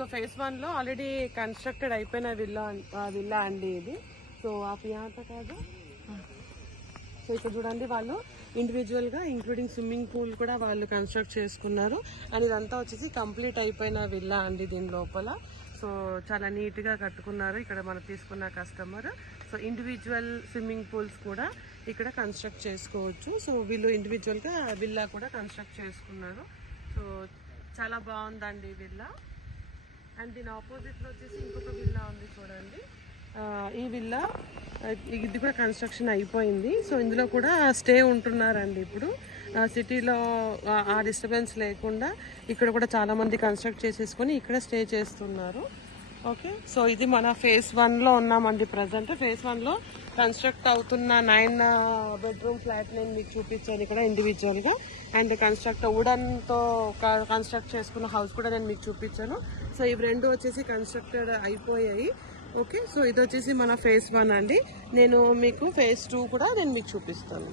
So phase 1 లో already constructed అయిపోయిన villa అండి ఇది. సో ఆ పియాత కాదు. సో ఇక్కడ చూడండి వాళ్ళు ఇండివిజువల్ గా ఇంక్లూడింగ్ స్విమ్మింగ్ పూల్ కూడా వాళ్ళు కన్స్ట్రక్ట్ చేసుకున్నారు. అండ్ ఇదంతా వచ్చేసి కంప్లీట్ అయిపోయిన విల్లా అండి దీని లోపల. సో చాలా నీట్ గా కట్టుకున్నారు ఇక్కడ మనం తీసుకున్న customer. So individual swimming pools కూడా ఇక్కడ కన్స్ట్రక్ట్ చేసుకోవచ్చు. సో వీళ్ళు ఇండివిజువల్ గా విల్లా కూడా కన్స్ట్రక్ట్ చేసుకున్నారు. సో చాలా బాగుందండి విల్లా. అండ్ దీని ఆపోజిట్ లో వచ్చేసి ఇంకొక విల్లా ఉంది చూడండి. ఈ విల్లా ఇది కూడా కన్స్ట్రక్షన్ అయిపోయింది. సో ఇందులో కూడా స్టే ఉంటున్నారండి. ఇప్పుడు సిటీలో ఆ డిస్టర్బెన్స్ లేకుండా ఇక్కడ కూడా చాలా మంది కన్స్ట్రక్ట్ చేసేసుకొని ఇక్కడ స్టే చేస్తున్నారు. ఓకే, సో ఇది మన ఫేజ్ 1 లో ఉన్నామండి ప్రజెంట్. ఫేజ్ 1 లో కన్స్ట్రక్ట్ అవుతున్న 9 బెడ్రూమ్ ఫ్లాట్ నేను మీకు చూపించాను ఇక్కడ ఇండివిజువల్ గా. అండ్ వుడన్ తో కన్స్ట్రక్ట్ చేసుకున్న హౌస్ కూడా నేను మీకు చూపించాను. సో ఇవి రెండు వచ్చేసి కన్స్ట్రక్టెడ్ అయిపోయాయి. ఓకే, సో ఇది వచ్చేసి మన ఫేజ్ 1 అండి. నేను మీకు ఫేజ్ 2 కూడా నేను మీకు చూపిస్తాను.